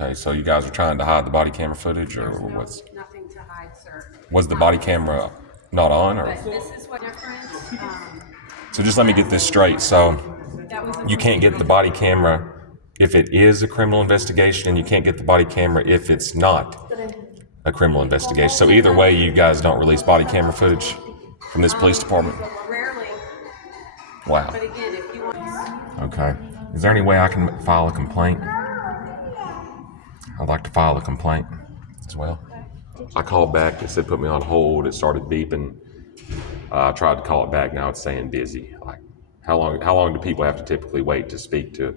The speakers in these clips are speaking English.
Okay, so you guys are trying to hide the body camera footage, or what's? Nothing to hide, sir. Was the body camera not on, or? But this is what difference. So just let me get this straight. So you can't get the body camera if it is a criminal investigation, and you can't get the body camera if it's not a criminal investigation. So either way, you guys don't release body camera footage from this police department? Rarely. Wow. But again, if you want. Okay. Is there any way I can file a complaint? I'd like to file a complaint as well. I called back. It said put me on hold. It started beeping. I tried to call it back. Now it's saying busy. Like, how long do people have to typically wait to speak to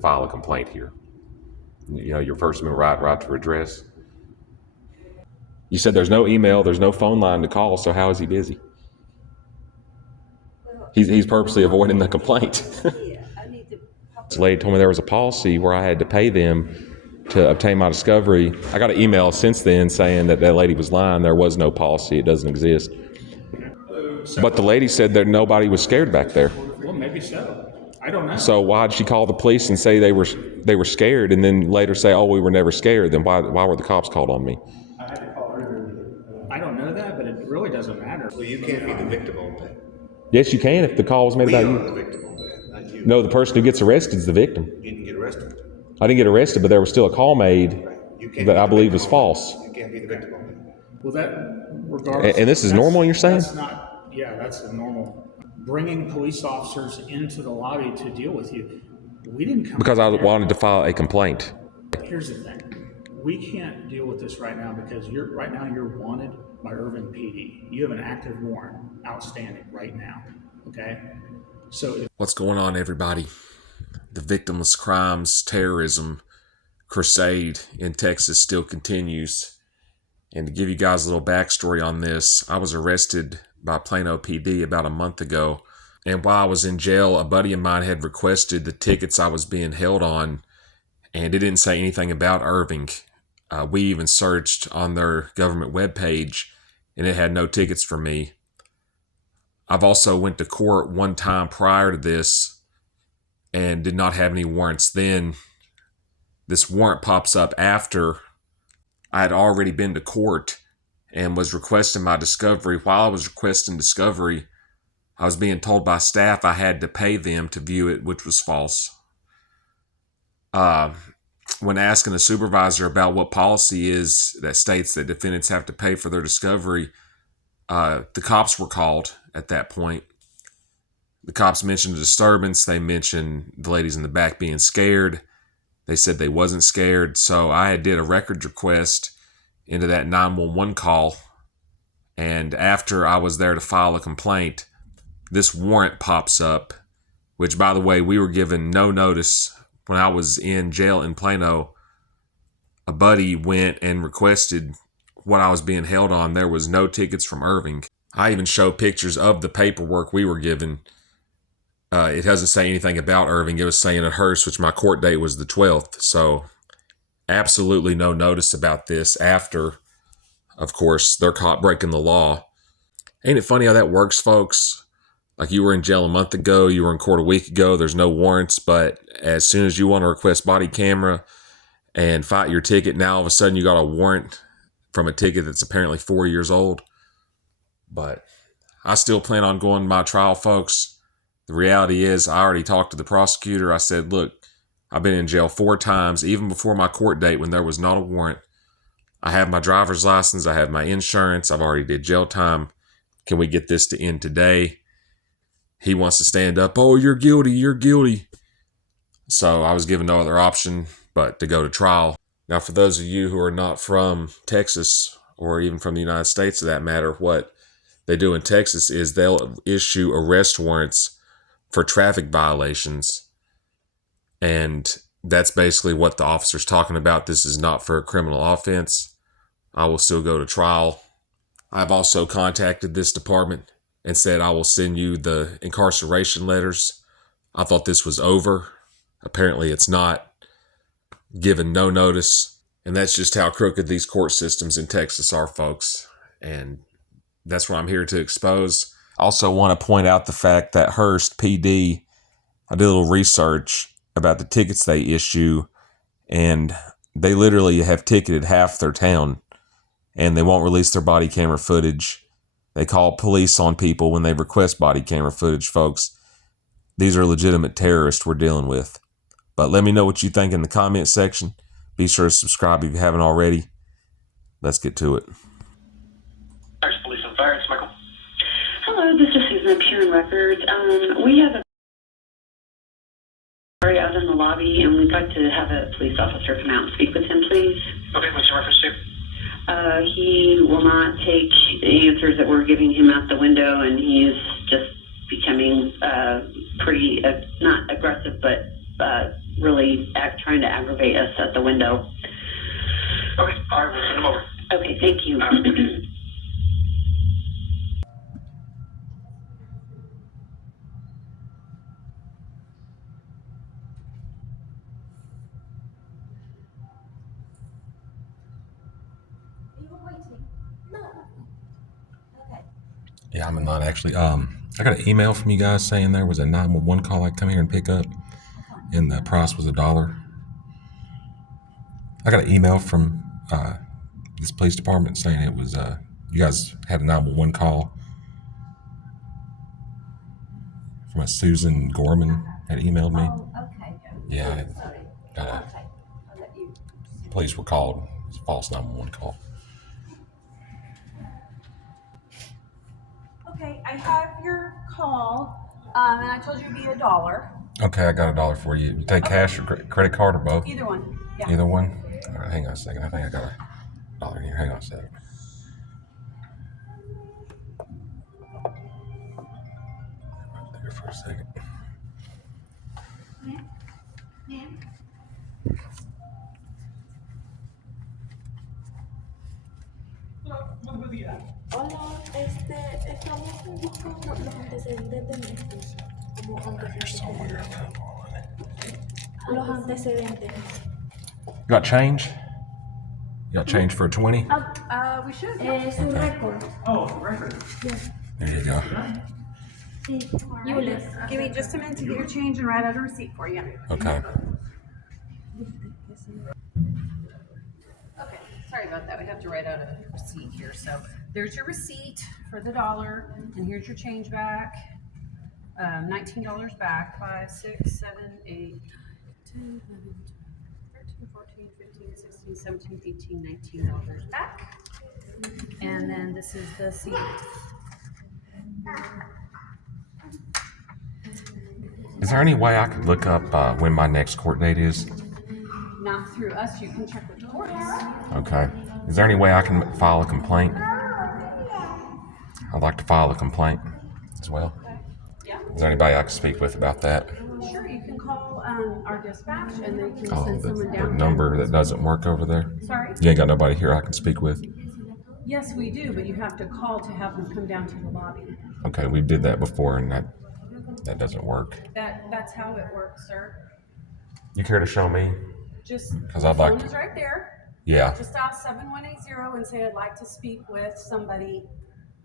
file a complaint here? You know, your First Amendment right to redress. You said there's no email, there's no phone line to call. So how is he busy? He's purposely avoiding the complaint. This lady told me there was a policy where I had to pay them to obtain my discovery. I got an email since then saying that lady was lying. There was no policy. It doesn't exist. But the lady said that nobody was scared back there. Well, maybe so. I don't know. So why did she call the police and say they were scared, and then later say, "Oh, we were never scared"? Then why were the cops called on me? I don't know that, but it really doesn't matter. Well, you can't be the victim on that. Yes, you can if the call was made We about are you. the victim on that, not you. No, the person who gets arrested is the victim. You didn't get arrested. I didn't get arrested, but there was still a call made You can't that be I the believe victim is on false. that. You can't be the victim on that. Well, that regardless. And this is normal, you're saying? That's not. Yeah, that's a normal. Bringing police officers into the lobby to deal with you. We didn't come Because I there. wanted to file a complaint. Here's the thing. We can't deal with this right now because you're wanted by Irving PD. You have an active warrant outstanding right now. Okay. So What's going on, everybody? The victimless crimes, terrorism crusade in Texas still continues. And to give you guys a little backstory on this, I was arrested by Plano PD about a month ago. And while I was in jail, a buddy of mine had requested the tickets I was being held on, and it didn't say anything about Irving. We even searched on their government webpage, and it had no tickets for me. I've also went to court one time prior to this and did not have any warrants then. This warrant pops up after I had already been to court and was requesting my discovery. While I was requesting discovery, I was being told by staff I had to pay them to view it, which was false. When asking the supervisor about what policy is that states that defendants have to pay for their discovery, the cops were called at that point. The cops mentioned a disturbance. They mentioned the ladies in the back being scared. They said they wasn't scared. So I did a records request into that 911 call. And after I was there to file a complaint, this warrant pops up, which, by the way, we were given no notice. When I was in jail in Plano, a buddy went and requested what I was being held on. There was no tickets from Irving. I even show pictures of the paperwork we were given. It doesn't say anything about Irving. It was saying at Hurst, which my court date was the 12th. So absolutely no notice about this after, of course, they're caught breaking the law. Ain't it funny how that works, folks? Like, you were in jail a month ago, you were in court a week ago, there's no warrants, but as soon as you want to request body camera and fight your ticket, now all of a sudden you got a warrant from a ticket that's apparently 4 years old. But I still plan on going to my trial, folks. The reality is, I already talked to the prosecutor. I said, look, I've been in jail 4 times, even before my court date when there was not a warrant. I have my driver's license, I have my insurance, I've already did jail time. Can we get this to end today? He wants to stand up. Oh, you're guilty, you're guilty. So I was given no other option but to go to trial. Now, for those of you who are not from Texas, or even from the United States for that matter, what they do in Texas is they'll issue arrest warrants for traffic violations. And that's basically what the officer's talking about. This is not for a criminal offense. I will still go to trial. I've also contacted this department and said I will send you the incarceration letters. I thought this was over. Apparently it's not. Given no notice. And that's just how crooked these court systems in Texas are, folks. And that's what I'm here to expose. I also want to point out the fact that Hurst PD, I did a little research about the tickets they issue, and They literally have ticketed half their town, and they won't release their body camera footage. They call police on people when they request body camera footage, folks. These are legitimate terrorists we're dealing with. But let me know what you think in the comment section. Be sure to subscribe if you haven't already. Let's get to it. Hurst Police and Fire, it's Michael. Hello, this is Susan. I'm Sharon Records. We have a story out in the lobby, and we'd like to have a police officer come out and speak with him, please. Okay, what's your reference to? He will not take the answers that we're giving him out the window, and he is just becoming pretty, not aggressive, but really trying to aggravate us at the window. Okay, all right, we'll send him over. Okay, thank you. Yeah, I'm not actually. I got an email from you guys saying there was a 911 call I'd come here and pick up, and the price was $1. I got an email from this police department saying it was you guys had a 911 call from a Susan Gorman had emailed me. Oh, okay. Yeah, Sorry. got a, Okay. I'll let you. police were called. It was a false 911 call. Okay, I have your call, and I told you it'd be $1. Okay, I got $1 for you. You take cash or credit card or both? Either one. Yeah. Either one? All right, hang on a second. I think I got $1 in here. Hang on a second. There for a second. Ma'am? Hola, estamos buscando los antecedentes de mi esposo. Como antecedentes. Los antecedentes. You got change? You got change for a 20? We should. Su récord. Oh, record. There you go. Sí. Yules. Give me just a minute to get your change and write out a receipt for you. Okay. Okay, sorry about that. We have to write out a receipt here. So there's your receipt for the $1, and here's your change back. $19 back. 5, 6, 7, 8, 10, 11, 13, 14, 15, 16, 17, 18, $19 back. And then this is the seat. Is there any way I could look up when my next court date is? Not through us. You can check with the courts. Okay. Is there any way I can file a complaint? I'd like to file a complaint as well. Yeah. Is there anybody I can speak with about that? Sure, you can call our dispatch and they can Oh, send someone the down. number that doesn't work over there? Sorry? You ain't got nobody here I can speak with? Yes, we do, but you have to call to have them come down to the lobby. Okay, we did that before and that doesn't work. That's how it works, sir. You care to show me? Just, 'Cause the I'd like phone to- is right there. Yeah. Just dial 7180 and say, I'd like to speak with somebody.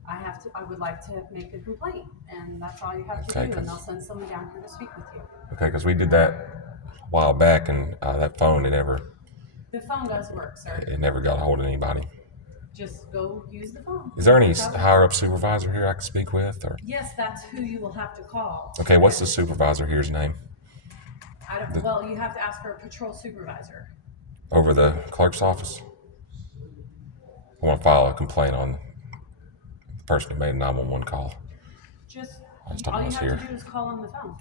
I would like to make a complaint, and that's all you have to Okay, do, and 'cause- they'll send someone down here to speak with you. Okay, because we did that a while back and that phone, it The phone does work, sir. never got a hold of anybody. Just go use the phone. Is there any That's how- higher up supervisor here I can speak with? Or Yes, that's who you will have to call. okay, what's the supervisor here's name? Well, you have to ask for a patrol supervisor. Over the clerk's office? I want to file a complaint on the person who made a 911 call. Just, I was talking all you this have here. to do is call on the phone.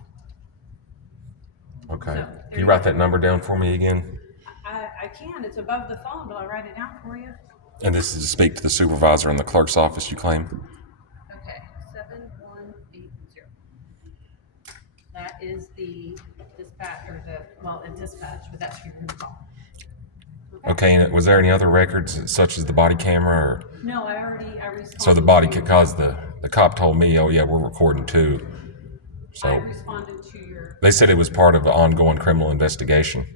Okay. So, there Can you you write go. that number down for me again? I can, it's above the phone, but I'll write it down for you. And this is to speak to the supervisor in the clerk's office, you claim? Okay, 7180. That is the dispatch, or a dispatch, but that's who you're gonna call. Okay, and was there any other records such as the body camera or? No, I responded. So the body, to- because the cop told me, oh yeah, we're recording too. I So responded to your, they said it was part of an ongoing criminal investigation,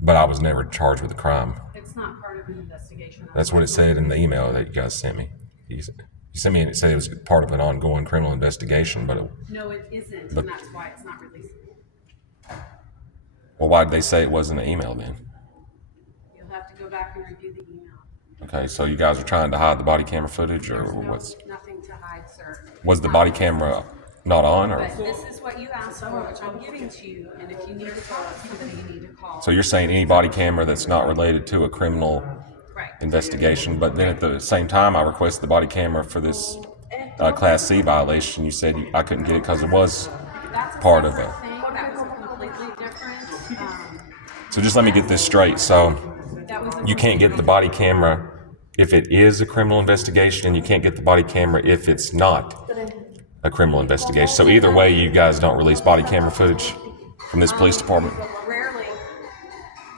but I was never charged with a crime. it's not part of an investigation. That's what it said in the email that you guys sent me. You sent me and it said it was part of an ongoing criminal investigation, but No, it isn't, But- and that's why it's not released. well, why did they say it wasn't an email then? back and review the email. Okay, so you guys are trying to hide the body camera footage, or There's what's nothing to hide, sir. was the body camera not on, or But this is what you asked for, which I'm giving to you, and if you need to talk to somebody, you need to call. so you're saying any body camera that's not related to a criminal Right. investigation, but then at the same time, I requested the body camera for this Class C violation. You said I couldn't get it because it was That's a part of separate it. thing. That was a completely different, So just let me get this straight. So that was a you can't get the body camera if it is a criminal investigation, and you can't get the body camera if it's not a criminal investigation. So either way, you guys don't release body camera footage from this police department? rarely,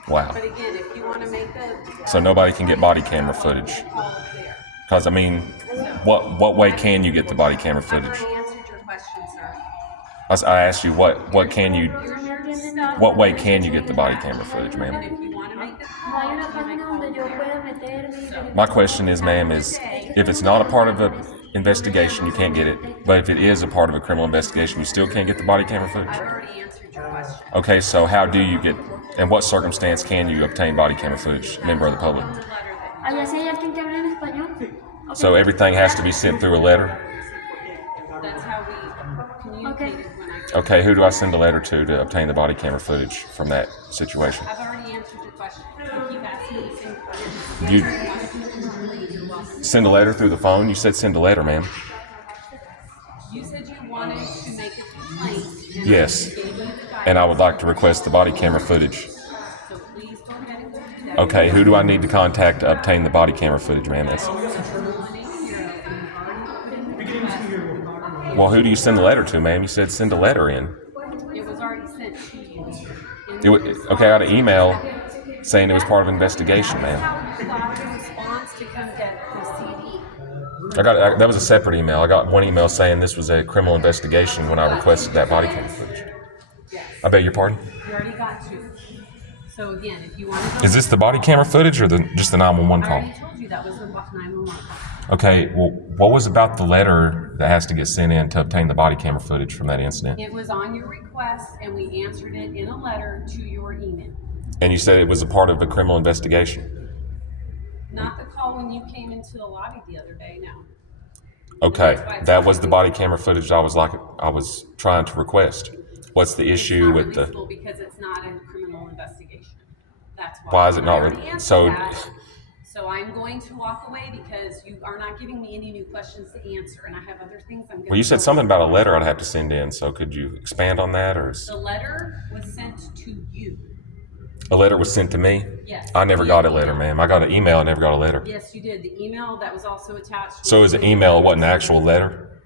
Wow. but again, if you want to make a So nobody can get body camera footage? call up there. Because, I mean, what way can you get the body camera I've footage? already answered your question, sir. I asked you what can you, Here's your stuff. what way can you get the body camera footage, And ma'am? if you want to make a No call, hay una you página make donde yo call. pueda meterme y verificar. My question is, ma'am, is if it's not a part of an investigation, you can't get it. But if it is a part of a criminal investigation, you still can't get the body camera I've footage? already answered your question. Okay, so how do you get, in what circumstance can you obtain body camera footage, member of the public? The letter that Allá sí hay alguien que hable en español. Ok. So everything has to be sent through a letter? that's how we communicated when I. Okay, who do I send a letter to obtain the body camera footage from that situation? I've already answered your question. You keep asking me the same question. You You're welcome. send a letter through the phone? You said send a letter, ma'am. You said you wanted to make a complaint. And Yes. I gave you the And I guidance. would like to request the body camera footage. So please go ahead and go do that. Okay, who do I need to contact to obtain the body camera footage, ma'am? That's, well, who do you send the letter to, ma'am? You said send a letter in. It was already sent to you. Okay, I got an email saying it was part of an investigation, ma'am. How you got a response to come get the CD. That was a separate email. I got one email saying this was a criminal investigation when I requested that body camera footage. I beg your pardon? You already got two. So again, if you want to go. Is this the body camera footage or just the 911 I call? already told you that was the 911 call. Okay, well, what was about the letter that has to get sent in to obtain the body camera footage from that incident? It was on your request, and we answered it in a letter to your email. And you said it was a part of a criminal investigation? Not the call when you came into the lobby the other day, no. Okay, that was the body camera footage I was trying to request. What's the issue with It's the? not releasable because it's not a criminal investigation. That's why. Why is it not I already re- answered so- that. So I'm going to walk away because you are not giving me any new questions to answer, and I have other things I'm going to. Well, you said something about a letter I'd have to send in. So could you expand on that, or The letter was sent to you. a letter was sent to me? Yes. I never got a letter, ma'am. I got an email. I never got a letter. Yes, you did. The email that was also attached. So it was an email. It wasn't an actual letter.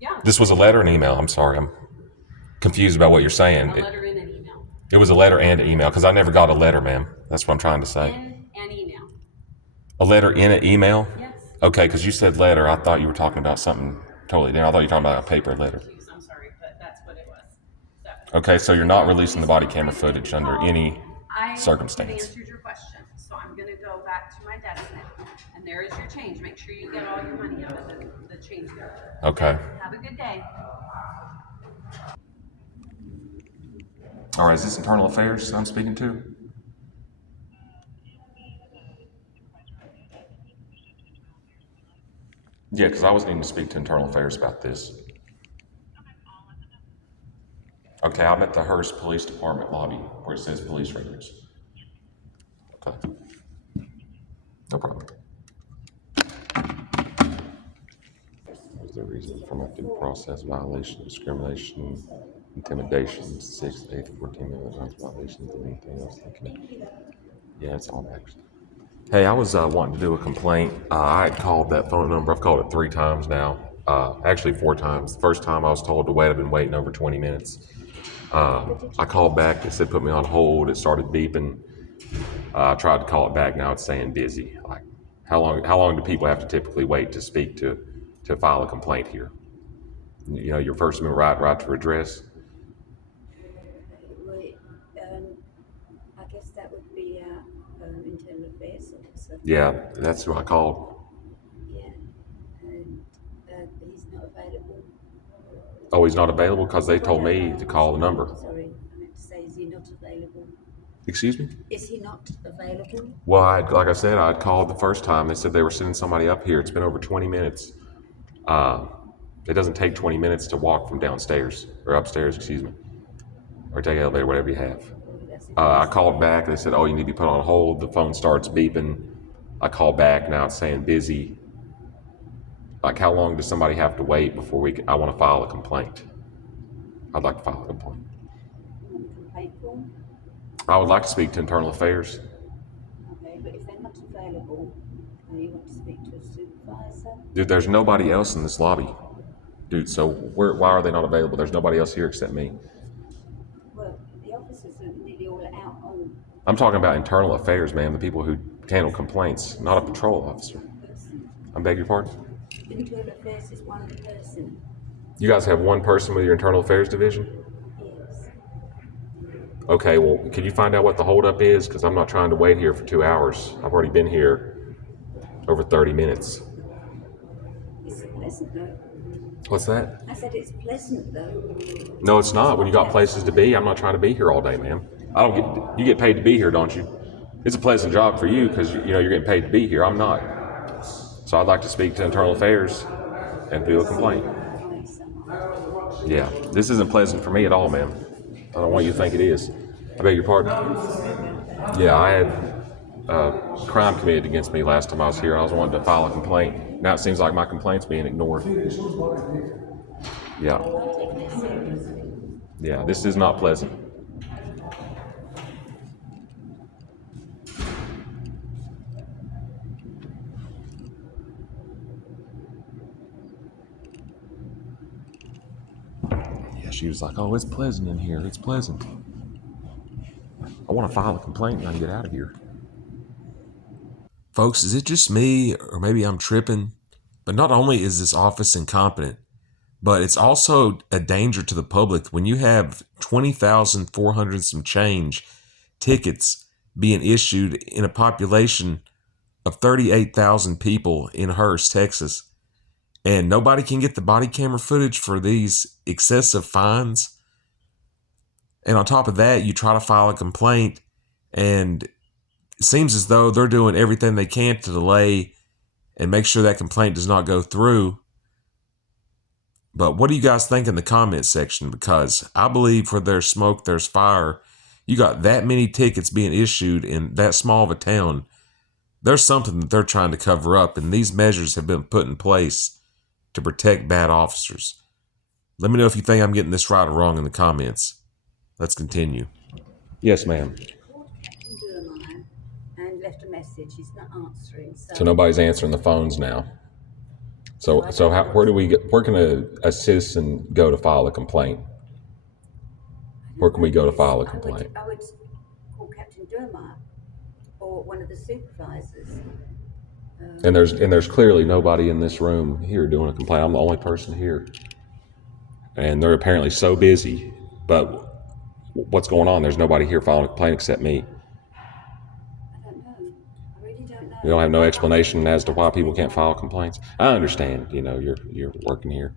Yeah. This was a letter and email. I'm sorry. I'm confused about what you're saying. A letter in an email. It was a letter and an email because I never got a letter, ma'am. That's what I'm trying to say. In an email. A letter in an email? Yes. Okay, because you said letter. I thought you were talking about something totally different. I thought you were talking about a paper letter. I'm sorry, but that's what it was. So, Okay, so you're not releasing the body camera footage under any I circumstance. answered your question, so I'm gonna go back to my desk now, and there is your change. Make sure you get all your money out of the change there. Okay. Have a good day. All right, is this internal affairs I'm speaking to? Yeah, because I was needing to speak to internal affairs about this. Okay, I'm at the Hurst Police Department lobby where it says police records. Okay. No problem. Was there reason for my due process violation, discrimination, intimidation, 6th, 8th, 14th Amendment violations, and anything else thinking of? Yeah, it's all actually. Hey, I was wanting to do a complaint. I had called that phone number. I've called it 3 times now. Actually 4 times. The first time I was told to wait. I've been waiting over 20 minutes. I called back. It said put me on hold. It started beeping. I tried to call it back. Now it's saying busy. Like, how long do people have to typically wait to speak to file a complaint here? You know, your First Amendment right to redress. Wait, I guess that would be internal affairs officer. Yeah, that's who I called. Yeah, and he's not available. Oh, he's not available because they told me to call the number. Sorry, I meant to say, is he not available? Excuse me? Is he not available? Well, like I said, I'd called the first time. They said they were sending somebody up here. It's been over 20 minutes. It doesn't take 20 minutes to walk from downstairs, or upstairs, excuse me, or take elevator, whatever you have. I called back. They said, oh, you need to be put on hold. The phone starts beeping. I call back. Now it's saying busy. Like, how long does somebody have to wait before I want to file a complaint? I'd like to file a complaint. Complaint form? I would like to speak to Internal Affairs. Okay, but if they're not available, and you want to speak to a supervisor? Dude, there's nobody else in this lobby. Dude, so why are they not available? There's nobody else here except me. Well, the officers are nearly all out on I'm talking about Internal Affairs, man, the people who handle complaints, not a patrol officer. person. I beg your pardon? Internal Affairs is one person. You guys have one person with your Internal Affairs division? Yes. Okay, well, can you find out what the holdup is? Because I'm not trying to wait here for 2 hours. I've already been here over 30 minutes. It's pleasant though. What's that? I said it's pleasant though. No, it's not. When you got places to be, I'm not trying to be here all day, man. You get paid to be here, don't you? It's a pleasant job for you because you're getting paid to be here. I'm not. So I'd like to speak to Internal Affairs and do a complaint. Find someone. Yeah, this isn't pleasant for me at all, man. I don't want you to think it is. I beg your pardon? Yeah, I had a crime committed against me last time I was here. I was wanting to file a complaint. Now it seems like my complaint's being ignored. Yeah. I'm taking it seriously. Yeah, this is not pleasant. Yeah, she was like, oh, it's pleasant in here. It's pleasant. I want to file a complaint and get out of here. Folks, is it just me, or maybe I'm tripping? But not only is this office incompetent, but it's also a danger to the public when you have 20,400 some change tickets being issued in a population of 38,000 people in Hurst, Texas. And nobody can get the body camera footage for these excessive fines. And on top of that, you try to file a complaint, and it seems as though they're doing everything they can to delay and make sure that complaint does not go through. But what do you guys think in the comments section? Because I believe where there's smoke, there's fire. You got that many tickets being issued in that small of a town. There's something that they're trying to cover up, and these measures have been put in place to protect bad officers. Let me know if you think I'm getting this right or wrong in the comments. Let's continue. Yes, ma'am. Called Captain Durmine and left a message. He's not answering. So nobody's answering the phones now. So where can a citizen go to file a complaint? Where can we go to file a complaint? I would call Captain Durmine or one of the supervisors. And there's clearly nobody in this room here doing a complaint. I'm the only person here. And they're apparently so busy, but what's going on? There's nobody here filing a complaint except me. I don't know. I really don't know. You don't have no explanation as to why people can't file complaints? I understand, you're working here.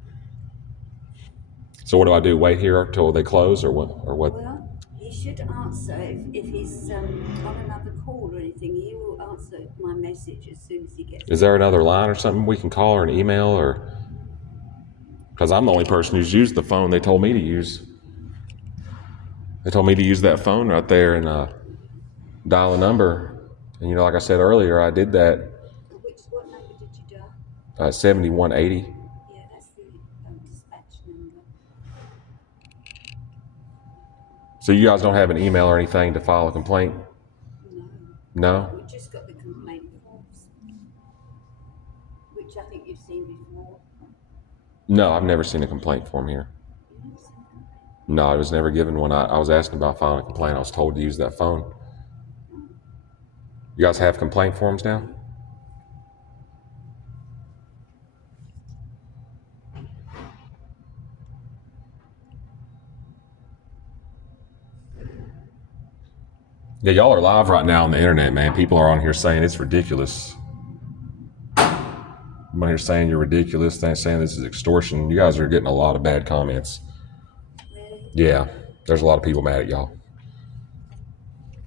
So what do I do? Wait here till they close or what? Well, he should answer if he's on another call or anything. He will answer my message as soon as he gets. Is there another line or something we can call or an email or? Because I'm the only person who's used the phone they told me to use. They told me to use that phone right there and dial a number. And like I said earlier, I did that. What number did you dial? 7180. Yeah, that's the dispatch number. So you guys don't have an email or anything to file a complaint? No. No? We just got the complaint forms, which I think you've seen before. No, I've never seen a complaint form here. You've never seen a complaint? No, I was never given one. I was asking about filing a complaint. I was told to use that phone. You guys have complaint forms now? Yeah, y'all are live right now on the internet, man. People are on here saying it's ridiculous. I'm on here saying you're ridiculous, saying this is extortion. You guys are getting a lot of bad comments. Really? Yeah, there's a lot of people mad at y'all.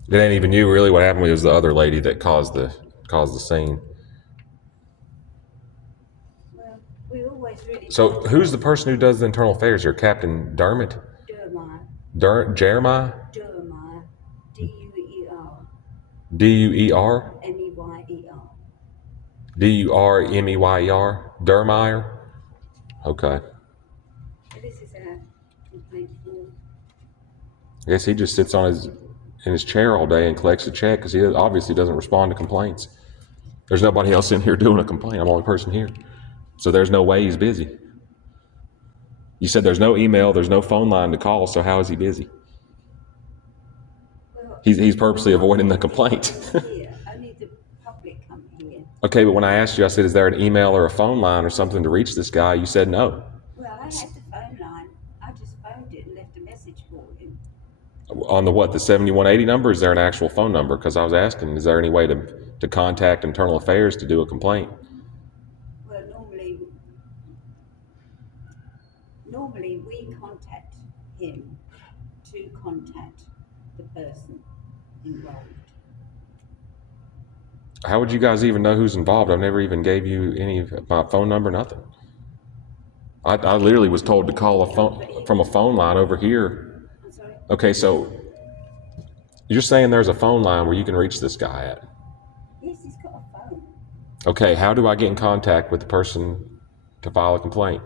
It ain't even you, really. What happened was the other lady that caused the scene. Well, we always really. So who's the person who does the internal affairs here? Captain Dermot? Durmeyer. Jeremiah? Durmeyer. D-U-E-R. D-U-E-R? M-E-Y-E-R. D-U-R-M-E-Y-E-R? Dermeyer? Okay. This is our complaint form. I guess he just sits in his chair all day and collects a check because he obviously doesn't respond to complaints. There's nobody else in here doing a complaint. I'm the only person here. So there's no way he's busy. You said there's no email, there's no phone line to call, so how is he busy? Well, He's purposely avoiding the complaint. here, only the public come here. Okay, but when I asked you, I said, is there an email or a phone line or something to reach this guy? You said no. Well, I had the phone line. I just phoned it and left a message for him. On the what, the 7180 number? Is there an actual phone number? Because I was asking, is there any way to contact Internal Affairs to do a complaint? Well, normally we contact him to contact the person involved. How would you guys even know who's involved? I've never even gave you any of my phone number, nothing. I literally was told to call from a phone line over here. I'm sorry? Okay, so you're saying there's a phone line where you can reach this guy at? Yes, he's got a phone. Okay, how do I get in contact with the person to file a complaint?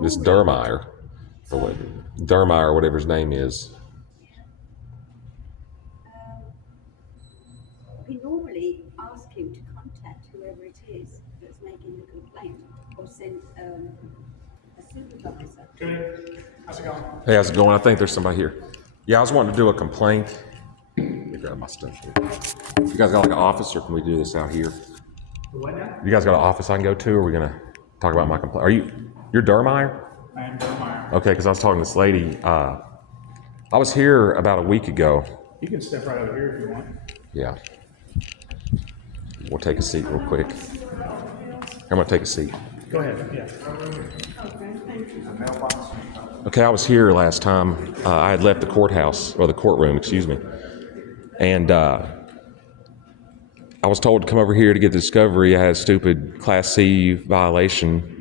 This Dermeyer, or what, Dermeyer, whatever his name is. We normally ask him to contact whoever it is that's making the complaint or send a supervisor. Okay, how's it going? Hey, how's it going? I think there's somebody here. Yeah, I was wanting to do a complaint. Let me grab my stuff here. You guys got like an office, or can we do this out here? What now? You guys got an office I can go to, or are we gonna talk about my complaint? You're Dermeyer? I am Durmeyer. Okay, because I was talking to this lady. I was here about a week ago. You can step right over here if you want. Yeah. We'll take a seat real quick. I'm gonna take a seat. Go ahead, yeah. Okay, I was here last time. I had left the courthouse, or the courtroom, excuse me. And I was told to come over here to get the discovery. I had a stupid Class C violation.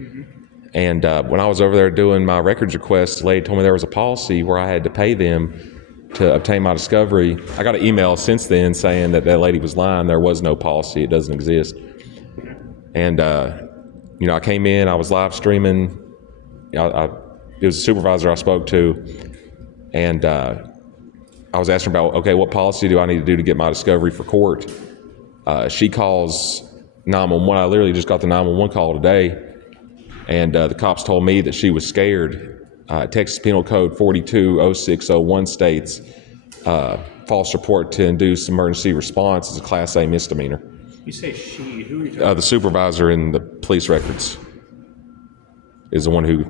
And when I was over there doing my records request, the lady told me there was a policy where I had to pay them to obtain my discovery. I got an email since then saying that lady was lying. There was no policy. It doesn't exist. And, I came in, I was live streaming. It was a supervisor I spoke to. And I was asking about, okay, what policy do I need to do to get my discovery for court? She calls 911. I literally just got the 911 call today. And the cops told me that she was scared. Texas Penal Code 420601 states false report to induce emergency response is a Class A misdemeanor. You say she, who are you talking The supervisor in the police records is the one who,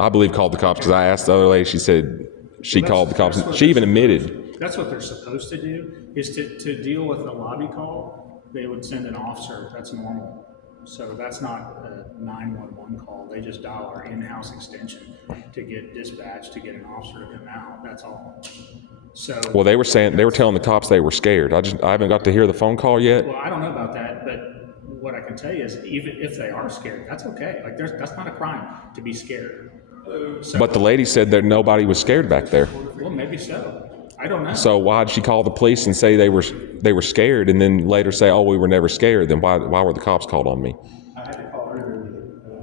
I believe, called the cops, because I asked the other lady, she said she called the cops. She even admitted. That's what they're supposed to do, is to deal with a lobby call, they would send an officer. That's normal. So that's not a 911 call. They just dial our in-house extension to get dispatched, to get an officer to come out. That's all. So. Well, they were telling the cops they were scared. I haven't got to hear the phone call yet. Well, I don't know about that, but what I can tell you is even if they are scared, that's okay. Like that's not a crime to be scared. So, But the lady said that nobody was scared back there. well, maybe so. I don't know. So why'd she call the police and say they were scared, and then later say, "Oh, we were never scared"? Then why were the cops called on me?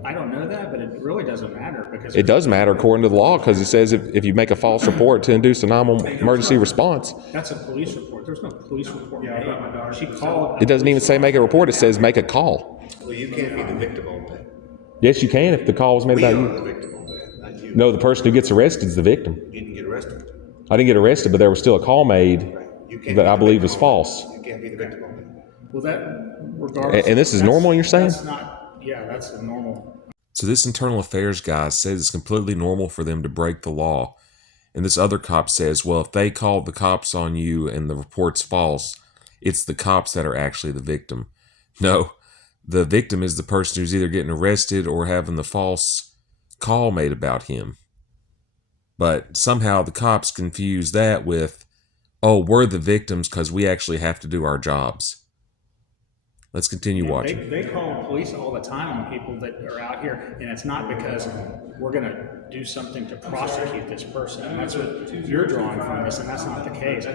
I don't know that, but it really doesn't matter because It does matter according to the law, because it says if you make a false report to induce a emergency response, that's a police report. There's no police report made. She called. it doesn't even say make a report. It says make a call. Well, you can't be the victim on that. Yes, you can if the call was made We about are you. the victim on that, not you. No, the person who gets arrested is the victim. You didn't get arrested. I didn't get arrested, but there was still a call made Right. You can't that be I the believe victim was on false. that. You can't be the victim on that. Well, that regardless. And this is normal, you're saying? That's not. Yeah, that's a normal. So this internal affairs guy says it's completely normal for them to break the law. And this other cop says, well, if they called the cops on you and the report's false, it's the cops that are actually the victim. No, the victim is the person who's either getting arrested or having the false call made about him. But somehow the cops confuse that with Oh, we're the victims because we actually have to do our jobs. Let's continue watching. They call police all the time on people that are out here, and it's not because we're gonna do something to prosecute this person. And that's what you're drawing from this, and that's not the case.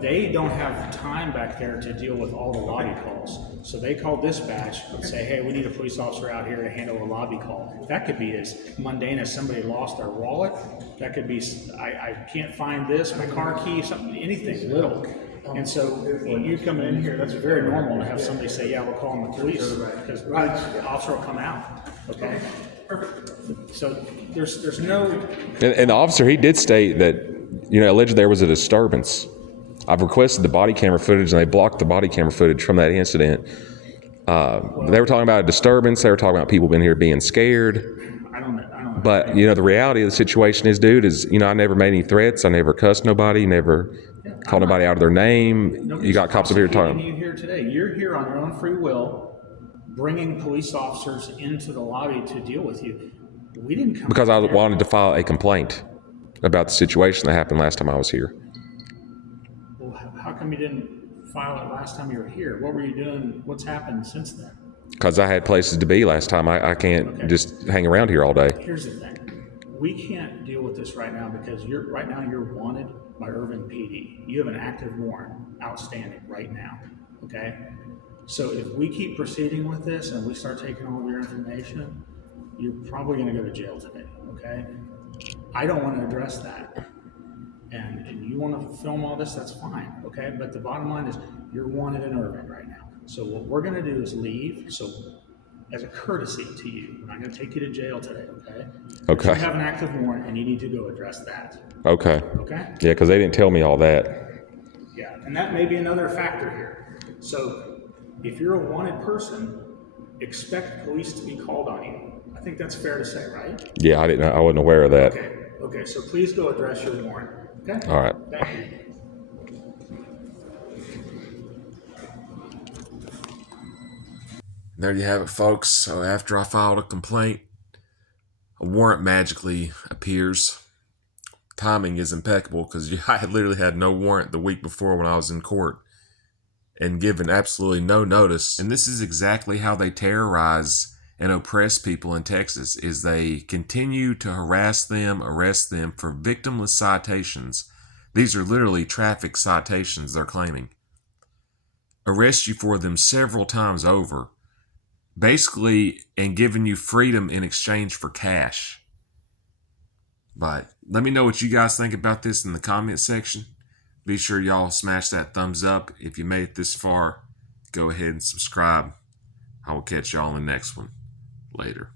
They don't have time back there to deal with all the lobby calls. So they call dispatch and say, hey, we need a police officer out here to handle a lobby call. That could be as mundane as somebody lost their wallet. That could be, I can't find this, my car key, something, anything little. And so when you come in here, that's very normal to have somebody say, yeah, we're calling the police, because the officer will come out, okay? So there's no... And the officer, he did state that, allegedly there was a disturbance. I've requested the body camera footage, and they blocked the body camera footage from that incident. They were talking about a disturbance. They were talking about people being scared. I don't know. But, the reality of the situation is, dude, I never made any threats. I never cussed nobody, never called nobody out of their name. You got cops up here talking. You here today. You're here on your own free will, bringing police officers into the lobby to deal with you. We didn't come Because I wanted to file a complaint about the situation that happened last time I was here. Well, how come you didn't file it last time you were here? What were you doing? What's happened since then? Because I had places to be last time. I can't just hang around here all day. Here's the thing. We can't deal with this right now because you're wanted by Irving PD. You have an active warrant outstanding right now, okay? So if we keep proceeding with this and we start taking all of your information, you're probably gonna go to jail today, okay? I don't wanna address that. And you wanna film all this, that's fine, okay? But the bottom line is you're wanted in Irving right now. So what we're gonna do is leave. So as a courtesy to you, we're not gonna take you to jail today, okay? Okay. You have an active warrant and you need to go address that, Okay. okay? Yeah, because they didn't tell me all that. Yeah, and that may be another factor here. So if you're a wanted person, expect police to be called on you. I think that's fair to say, right? Yeah, I wasn't aware of that. Okay, so please go address your warrant, okay? All right. Thank you. There you have it, folks. So after I filed a complaint, a warrant magically appears. Timing is impeccable because I had literally had no warrant the week before when I was in court and given absolutely no notice. And this is exactly how they terrorize and oppress people in Texas, is they continue to harass them, arrest them for victimless citations. These are literally traffic citations they're claiming. Arrest you for them several times over, basically, and giving you freedom in exchange for cash. But let me know what you guys think about this in the comment section. Be sure y'all smash that thumbs up. If you made it this far, go ahead and subscribe. I will catch y'all in the next one. Later.